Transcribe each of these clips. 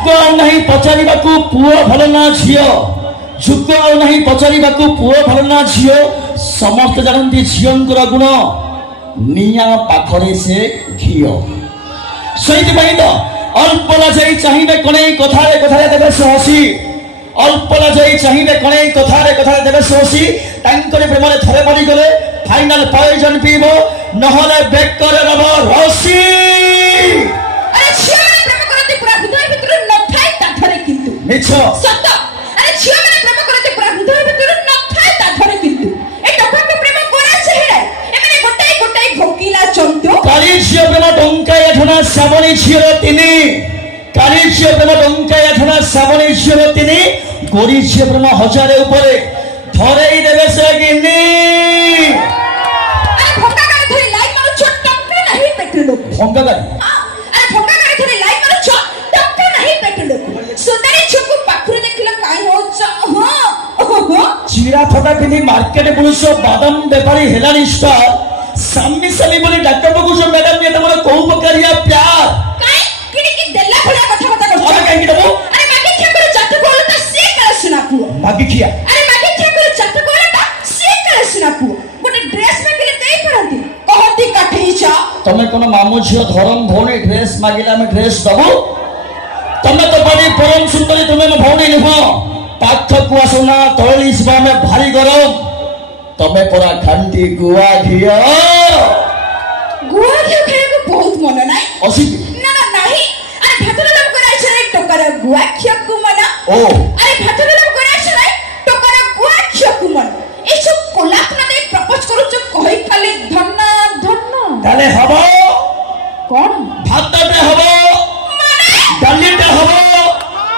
ଯୁଗ ଆଉ ନାହିଁ ପଚାରିବାକୁ ପୁଅ ଭଲ ନା ଝିଅ, ଯୁଗ ଆଉ ନାହିଁ ପଚାରିବାକୁ ପୁଅ ଭଲ ନା ଝିଅ, ସମସ୍ତେ ଜାଣନ୍ତି ଝିଅଙ୍କର ଗୁଣ, ନିଆଁ ପାଖରେ ସେ ଘିଅ। ସେଇଥିପାଇଁ ତ ଅଳ୍ପ ଲାଜେଇ ଚାହିଁବେ କଣେଇ କଥାରେ କଥାରେ ଦେବେ ସେ ହସି, ଅଳ୍ପ ଲାଜେଇ ଚାହିଁବେ କଣେଇ କଥାରେ କଥାରେ ଦେବେ ସେ ହସି, ତାଙ୍କରି ପ୍ରେମରେ ଥରେ ପଡ଼ିଗଲେ ଫାଇନାଲ ପଏଜନ ପିଇବ, ନହେଲେ ବେକରେ ରବ ରସି। ମିଛ ସତ। ଆରେ ଝିଅ ମାନେ ପ୍ରେମ କରନ୍ତି ପୁରା ହୃଦୟ ଭିତରେ ନଥାଏ ତା ଧରେ, କିନ୍ତୁ ଏ ଟୋକାଙ୍କ ପ୍ରେମ କୋଣା ସେହିଡା, ଏମାନେ ଗୋଟାଇ ଗୋଟାଇ ଭୋକିଲା ଚନ୍ତୁ। କାଲି ଝିଅ ପ୍ରେମ ଟଙ୍କାଏ ଆଠଣା ଶ୍ରାବଣୀ ଝିଅର ତିନି, କାଲି ଝିଅ ପ୍ରେମ ଟଙ୍କାଏ ଆଠଣା ଶ୍ରାବଣୀ ଝିଅର ତିନି, ଗୋରୀ ଝିଅ ପ୍ରେମ ହଜାରେ ଉପରେ, ଧରେଇ ଦେବେ ସେ ଗିନି। ଆରେ ଭଙ୍କା ଗାଡ଼ି ଧରି ଲାଇନ୍ ମାରୁଛ, ଟଙ୍କା ନାହିଁ ପେଟ୍ରୋଲ। ଭଙ୍କା ଗାଡ଼ି? ଆରେ ଭଙ୍କା ଗାଡ଼ି ଧରି ଲାଇନ୍ ମାରୁଛ, ଟଙ୍କା ନାହିଁ ପେଟ୍ରୋଲ। ସୁନ୍ଦରୀ ଝିଅକୁ ପାଖରୁ ଦେଖିଲେ କାହିଁ ହଉଛ ଚିରା ଫଟା ପିନ୍ଧି ମାର୍କେଟ ବୁଲୁଛ, ବାଦାମ ବେପାରୀ ହେଲାଣି ଷ୍ଟାର, ସାମି ସାମି ବୋଲି ଡାକ ପକଉଛ, ମ୍ୟାଡାମ ଇଏ ତମର କୋଉ ପ୍ରକାରିଆ ପ୍ୟାର? କାଇଁ କିଣିକି ଦେଲା ଭଳିଆ କଥାବାର୍ତ୍ତା କରୁଛ? ଆମେ କାହିଁକି ଦେବୁ? ଆରେ ମାଗି ଖିଆଙ୍କର ଚାଟ କୋଳ ତା ସେ କାଳେ ସୁନା ପୁଅ। ମାଗି ଖିଆ? ଆରେ ମାଗି ଖିଆଙ୍କର ଚାଟ କୋଳ ତା ସେ କାଳେ ସୁନା ପୁଅ। ଗୋଟେ ଡ୍ରେସ ମାଗିଲେ ଦେଇ ପାରନ୍ତି, କହନ୍ତି କାଠେଇଛ। ତମେ କୋନ ମାମୁ ଝିଅ ଧରମ ଭଉଣୀ, ଡ୍ରେସ ମାଗିଲେ ଆମେ ଡ୍ରେସ ଦବୁ? ତମେ ତ ବଡି ପରମ ସୁନ୍ଦରୀ, ତୁମେ ମୋ ଭଉଣୀ ନୁହଁ, ପାଖକୁ ଆସୁନା ତଳି ଯିବା ଆମେ ଭାରି ଗରମ, ତମେ ପରା ଖାଣ୍ଟି ଗୁଆ ଘିଅ। ଗୁଆ ଘିଅ ଖାଇବାକୁ ବହୁତ ମନ ନାହିଁ ଅସି ନା ନା ନାହିଁ। ଆରେ ଭାତ ଡାଲମା କରାଇଛ ନାଇଁ ଟୋକାର ଗୁଆ ଘିଅକୁ ମନ। ଓ ଆରେ ଭାତ ଡାଲମା କରାଇଛ ନାଇଁ ଟୋକାର ଗୁଆ ଘିଅକୁ ମନ। ଏସବୁ କୋଲାପନା ଦେଇ ପ୍ରପୋଜ କରୁଛ କହି ଖାଲି ଧନ ଧନ। ତାହେଲେ ହବ କଣ? ଭାତଟେ ହବ, ଡାଲିଟେ ହବ,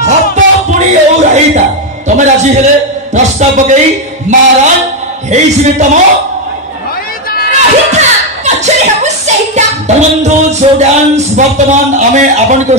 ହବ ପୁଣି ଆଉ ରାଇତା। ତମେ ରାଜି ହେଲେ ପ୍ରସ୍ତାବ ପକେଇ ମାରାନ ହେଇଯିବେ ତମ ପଛରେ ହବ ସେଇଟା। ବନ୍ଧୁ ଯୋ ଡ୍ୟାନ୍ସ ବର୍ତ୍ତମାନ ଆମେ ଆପଣଙ୍କୁ